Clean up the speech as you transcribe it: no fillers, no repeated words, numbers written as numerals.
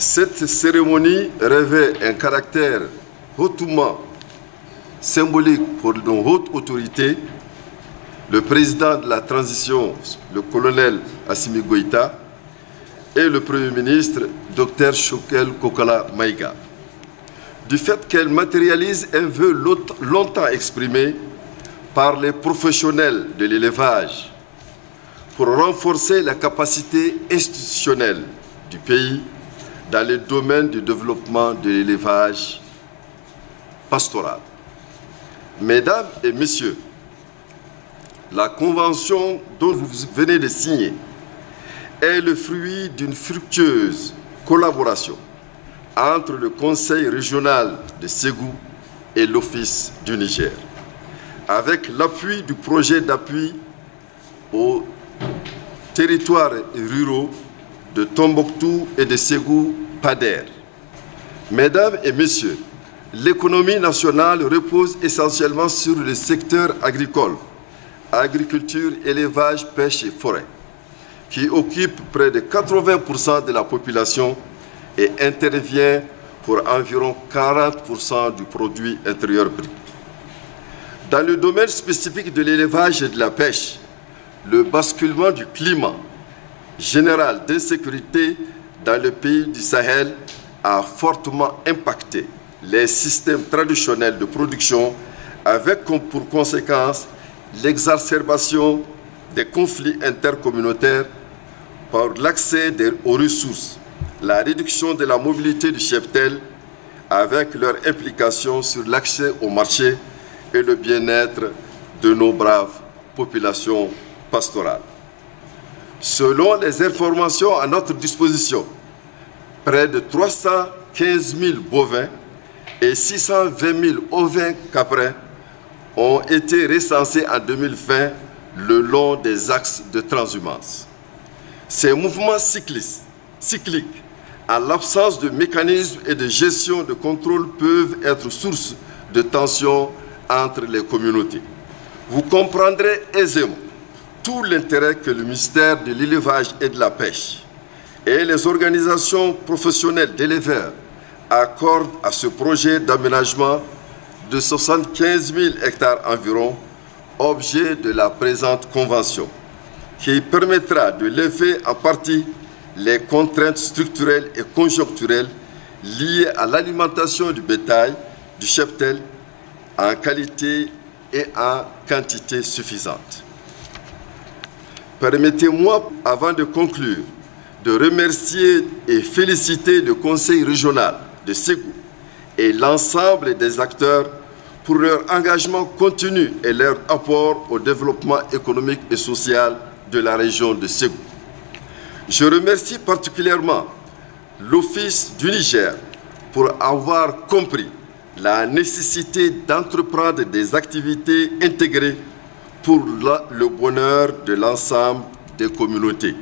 Cette cérémonie revêt un caractère hautement symbolique pour nos hautes autorités, le président de la transition, le colonel Assimi Goïta, et le Premier ministre, Dr Choguel Kokala Maïga, du fait qu'elle matérialise un vœu longtemps exprimé par les professionnels de l'élevage pour renforcer la capacité institutionnelle du pays dans le domaine du développement de l'élevage pastoral. Mesdames et messieurs, la convention dont vous venez de signer est le fruit d'une fructueuse collaboration entre le Conseil régional de Ségou et l'Office du Niger, avec l'appui du projet d'appui aux territoires ruraux de Tombouctou et de Ségou, PADER. Mesdames et messieurs, l'économie nationale repose essentiellement sur le secteur agricole, agriculture, élevage, pêche et forêt, qui occupe près de 80% de la population et intervient pour environ 40% du produit intérieur brut. Dans le domaine spécifique de l'élevage et de la pêche, le basculement du climat général d'insécurité dans le pays du Sahel a fortement impacté les systèmes traditionnels de production, avec comme pour conséquence l'exacerbation des conflits intercommunautaires par l'accès aux ressources, la réduction de la mobilité du cheptel, avec leur implication sur l'accès au marché et le bien-être de nos braves populations pastorales. Selon les informations à notre disposition, près de 315 000 bovins et 620 000 ovins caprins ont été recensés en 2020 le long des axes de transhumance. Ces mouvements cycliques, en l'absence de mécanismes et de gestion de contrôle, peuvent être source de tensions entre les communautés. Vous comprendrez aisément tout l'intérêt que le ministère de l'élevage et de la pêche et les organisations professionnelles d'éleveurs accordent à ce projet d'aménagement de 75 000 hectares environ, objet de la présente convention, qui permettra de lever en partie les contraintes structurelles et conjoncturelles liées à l'alimentation du bétail, du cheptel, en qualité et en quantité suffisante. Permettez-moi, avant de conclure, de remercier et féliciter le Conseil régional de Ségou et l'ensemble des acteurs pour leur engagement continu et leur apport au développement économique et social de la région de Ségou. Je remercie particulièrement l'Office du Niger pour avoir compris la nécessité d'entreprendre des activités intégrées pour le bonheur de l'ensemble des communautés.